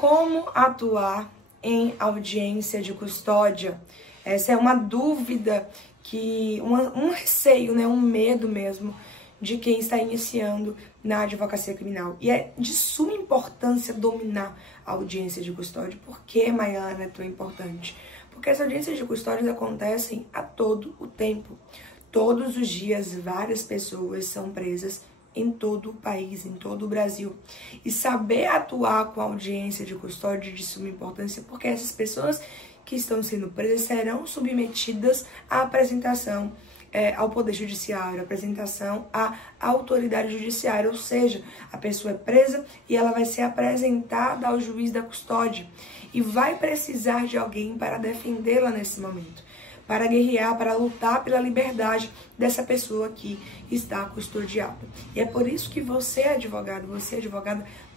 Como atuar em audiência de custódia? Essa é uma dúvida, um receio, né? Um medo mesmo de quem está iniciando na advocacia criminal. E é de suma importância dominar a audiência de custódia. Por que, Maiana, é tão importante? Porque as audiências de custódia acontecem a todo o tempo. Todos os dias, várias pessoas são presas em todo o país, em todo o Brasil. E saber atuar com a audiência de custódia é de suma importância, porque essas pessoas que estão sendo presas serão submetidas à apresentação ao Poder Judiciário, apresentação à autoridade judiciária, ou seja, a pessoa é presa e ela vai ser apresentada ao juiz da custódia e vai precisar de alguém para defendê-la nesse momento, para guerrear, para lutar pela liberdade dessa pessoa que está custodiada. E é por isso que você, advogada,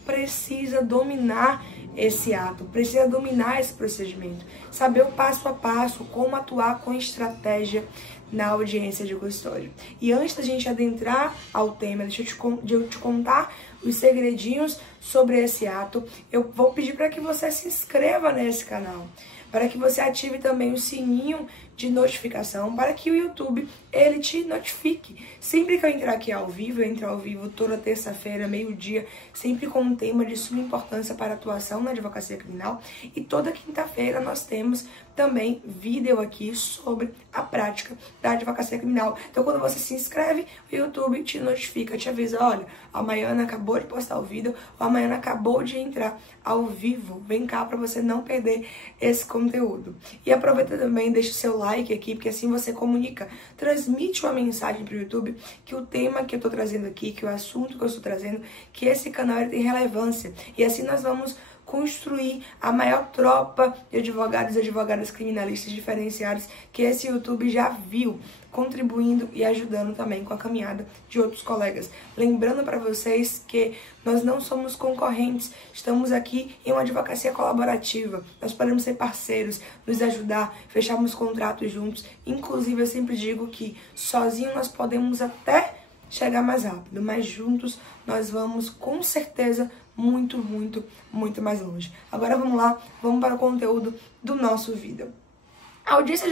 precisa dominar esse ato, precisa dominar esse procedimento, saber o passo a passo, como atuar com estratégia na audiência de custódia. E antes da gente adentrar ao tema, deixa eu te contar os segredinhos sobre esse ato. Eu vou pedir para que você se inscreva nesse canal, para que você ative também o sininho de notificação, para que o YouTube ele te notifique. Sempre que eu entrar aqui ao vivo, eu entro ao vivo toda terça-feira, meio-dia, sempre com um tema de suma importância para a atuação na advocacia criminal. E toda quinta-feira nós temos também vídeo aqui sobre a prática da advocacia criminal. Então, quando você se inscreve, o YouTube te notifica, te avisa: olha, a Maiana acabou de postar o vídeo, ou a Maiana acabou de entrar ao vivo. Vem cá para você não perder esse conteúdo. E aproveita também, deixa o seu like aqui, porque assim você comunica, transmite uma mensagem para o YouTube que o tema que eu estou trazendo aqui, que o assunto que eu estou trazendo, que esse canal ele tem relevância. E assim nós vamos construir a maior tropa de advogados e advogadas criminalistas diferenciados que esse YouTube já viu, contribuindo e ajudando também com a caminhada de outros colegas. Lembrando para vocês que nós não somos concorrentes, estamos aqui em uma advocacia colaborativa, nós podemos ser parceiros, nos ajudar, fecharmos contratos juntos. Inclusive, eu sempre digo que sozinho nós podemos até chegar mais rápido, mas juntos nós vamos com certeza muito mais longe. Agora vamos lá, vamos para o conteúdo do nosso vídeo. A audiência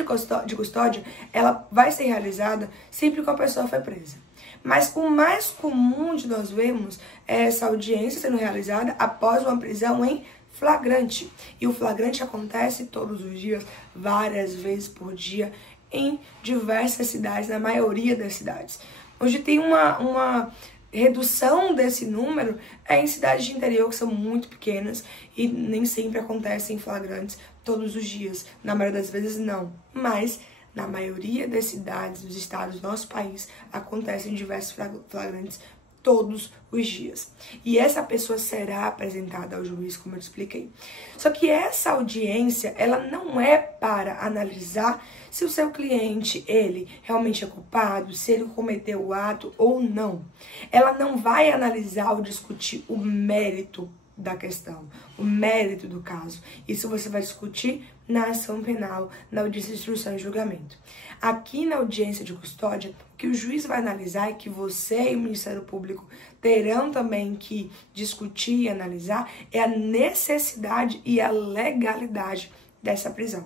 de custódia, ela vai ser realizada sempre que a pessoa foi presa. Mas o mais comum de nós vermos é essa audiência sendo realizada após uma prisão em flagrante. E o flagrante acontece todos os dias, várias vezes por dia, em diversas cidades, na maioria das cidades. Onde tem uma redução desse número é em cidades de interior que são muito pequenas e nem sempre acontecem flagrantes todos os dias. Na maioria das vezes não, mas na maioria das cidades, dos estados do nosso país, acontecem diversos flagrantes todos os dias. E essa pessoa será apresentada ao juiz, como eu te expliquei. Só que essa audiência, ela não é para analisar se o seu cliente, ele realmente é culpado, se ele cometeu o ato ou não. Ela não vai analisar ou discutir o mérito da questão, o mérito do caso. Isso você vai discutir na ação penal, na audiência de instrução e julgamento. Aqui na audiência de custódia, o que o juiz vai analisar é que você e o Ministério Público terão também que discutir e analisar é a necessidade e a legalidade dessa prisão.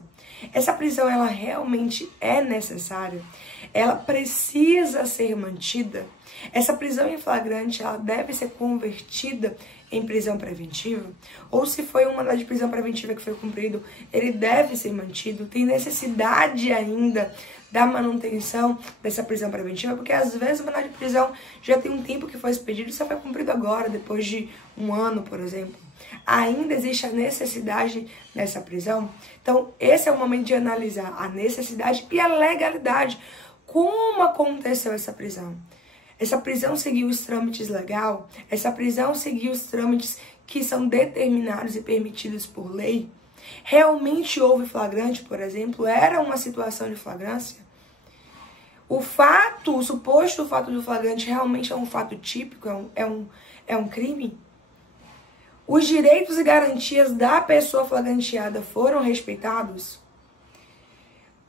Essa prisão, ela realmente é necessária? Ela precisa ser mantida? Essa prisão em flagrante, ela deve ser convertida em prisão preventiva? Ou se foi um mandado de prisão preventiva que foi cumprido, ele deve ser mantido? Tem necessidade ainda da manutenção dessa prisão preventiva? Porque às vezes o mandado de prisão já tem um tempo que foi expedido e só foi cumprido agora, depois de um ano, por exemplo. Ainda existe a necessidade nessa prisão? Então, esse é o momento de analisar a necessidade e a legalidade. Como aconteceu essa prisão? Essa prisão seguiu os trâmites legais? Essa prisão seguiu os trâmites que são determinados e permitidos por lei? Realmente houve flagrante, por exemplo? Era uma situação de flagrância? O suposto fato do flagrante realmente é um fato típico? É um crime? Os direitos e garantias da pessoa flagranteada foram respeitados?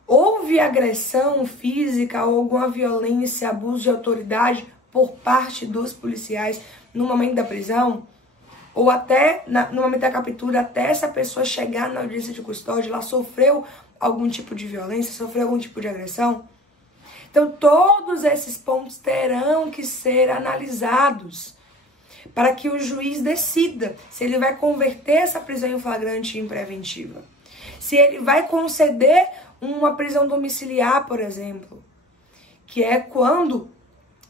Houve agressão física ou alguma violência, abuso de autoridade por parte dos policiais no momento da prisão? ou até no momento da captura, até essa pessoa chegar na audiência de custódia, ela sofreu algum tipo de violência, sofreu algum tipo de agressão. Então, todos esses pontos terão que ser analisados para que o juiz decida se ele vai converter essa prisão em flagrante em preventiva. Se ele vai conceder uma prisão domiciliar, por exemplo, que é quando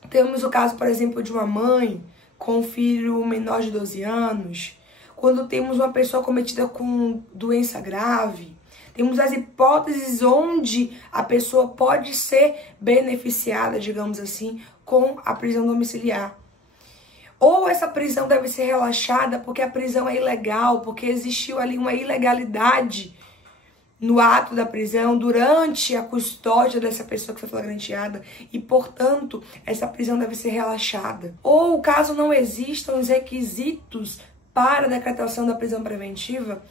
temos o caso, por exemplo, de uma mãe com um filho menor de 12 anos, quando temos uma pessoa cometida com doença grave, temos as hipóteses onde a pessoa pode ser beneficiada, digamos assim, com a prisão domiciliar. Ou essa prisão deve ser relaxada porque a prisão é ilegal, porque existiu ali uma ilegalidade no ato da prisão, durante a custódia dessa pessoa que foi flagranteada, e, portanto, essa prisão deve ser relaxada. Ou, caso não existam os requisitos para a decretação da prisão preventiva,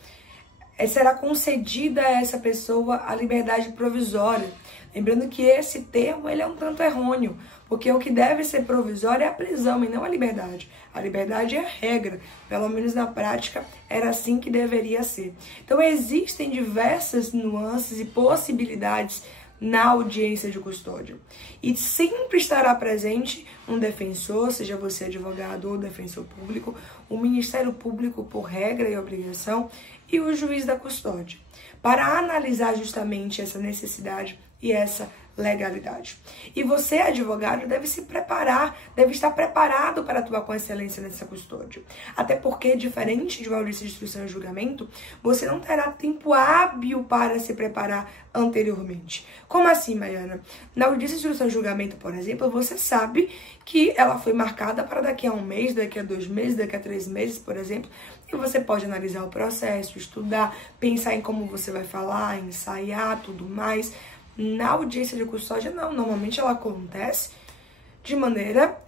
será concedida a essa pessoa a liberdade provisória. Lembrando que esse termo ele é um tanto errôneo, porque o que deve ser provisório é a prisão e não a liberdade. A liberdade é a regra, pelo menos na prática era assim que deveria ser. Então existem diversas nuances e possibilidades na audiência de custódia. E sempre estará presente um defensor, seja você advogado ou defensor público, o Ministério Público por regra e obrigação e o juiz da custódia, para analisar justamente essa necessidade e essa legalidade. E você, advogado, deve se preparar, deve estar preparado para atuar com excelência nessa custódia. Até porque, diferente de uma audiência de instrução e julgamento, você não terá tempo hábil para se preparar anteriormente. Como assim, Maiana? Na audiência de instrução e julgamento, por exemplo, você sabe que ela foi marcada para daqui a 1 mês, daqui a 2 meses, daqui a 3 meses, por exemplo, e você pode analisar o processo, estudar, pensar em como você vai falar, ensaiar, tudo mais. Na audiência de custódia, não. Normalmente ela acontece de maneira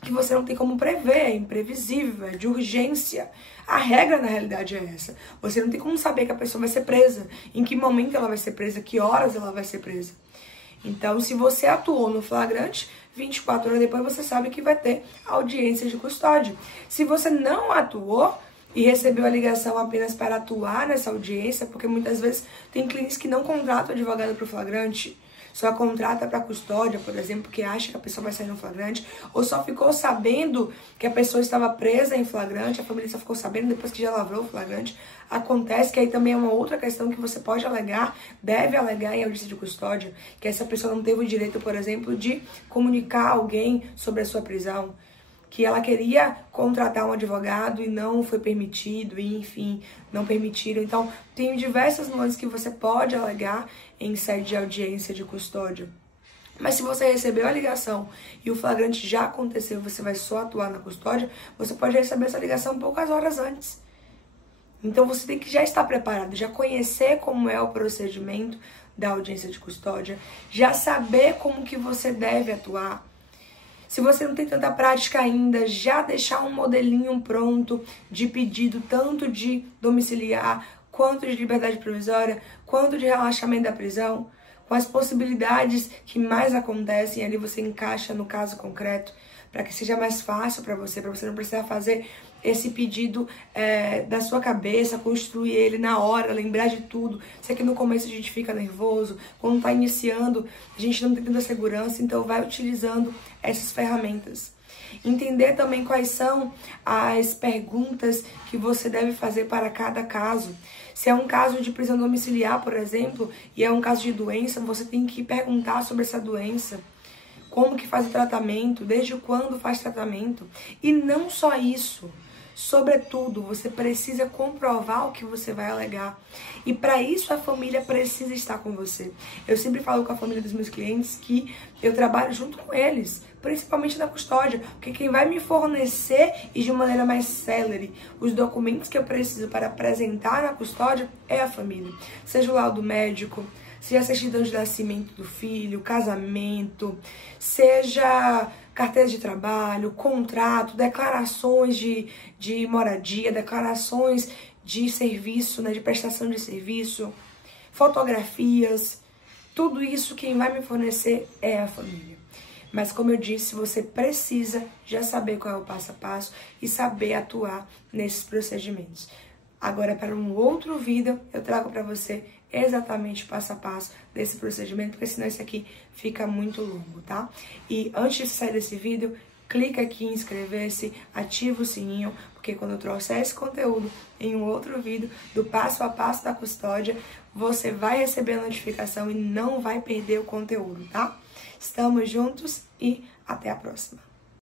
que você não tem como prever, é imprevisível, é de urgência. A regra, na realidade, é essa. Você não tem como saber que a pessoa vai ser presa, em que momento ela vai ser presa, que horas ela vai ser presa. Então, se você atuou no flagrante, 24 horas depois você sabe que vai ter audiência de custódia. Se você não atuou e recebeu a ligação apenas para atuar nessa audiência, porque muitas vezes tem clientes que não contratam advogado para o flagrante, só contrata para custódia, por exemplo, porque acha que a pessoa vai sair no flagrante, ou só ficou sabendo que a pessoa estava presa em flagrante, a família só ficou sabendo depois que já lavrou o flagrante. Acontece que aí também é uma outra questão que você pode alegar, deve alegar em audiência de custódia, que essa pessoa não teve o direito, por exemplo, de comunicar a alguém sobre a sua prisão, que ela queria contratar um advogado e não foi permitido, e enfim, não permitiram. Então, tem diversas nuances que você pode alegar em sede de audiência de custódia. Mas se você recebeu a ligação e o flagrante já aconteceu, você vai só atuar na custódia, você pode receber essa ligação poucas horas antes. Então, você tem que já estar preparado, já conhecer como é o procedimento da audiência de custódia, já saber como que você deve atuar. Se você não tem tanta prática ainda, já deixar um modelinho pronto de pedido tanto de domiciliar, quanto de liberdade provisória, quanto de relaxamento da prisão, com as possibilidades que mais acontecem, ali você encaixa no caso concreto, para que seja mais fácil para você não precisar fazer esse pedido da sua cabeça, construir ele na hora, lembrar de tudo. Sei que no começo a gente fica nervoso, quando está iniciando, a gente não tem tanta segurança, então vai utilizando essas ferramentas. Entender também quais são as perguntas que você deve fazer para cada caso. Se é um caso de prisão domiciliar, por exemplo, e é um caso de doença, você tem que perguntar sobre essa doença. Como que faz o tratamento, desde quando faz tratamento. E não só isso. Sobretudo, você precisa comprovar o que você vai alegar. E para isso a família precisa estar com você. Eu sempre falo com a família dos meus clientes que eu trabalho junto com eles, principalmente na custódia, porque quem vai me fornecer e de maneira mais célere os documentos que eu preciso para apresentar na custódia é a família. Seja o laudo médico, seja a certidão de nascimento do filho, casamento, seja carteira de trabalho, contrato, declarações de moradia, declarações de serviço, né, de prestação de serviço, fotografias, tudo isso quem vai me fornecer é a família. Mas como eu disse, você precisa já saber qual é o passo a passo e saber atuar nesses procedimentos. Agora, para um outro vídeo, eu trago para você exatamente o passo a passo desse procedimento, porque senão esse aqui fica muito longo, tá? E antes de sair desse vídeo, clica aqui em inscrever-se, ativa o sininho, porque quando eu trouxer esse conteúdo em um outro vídeo do passo a passo da custódia, você vai receber a notificação e não vai perder o conteúdo, tá? Estamos juntos e até a próxima!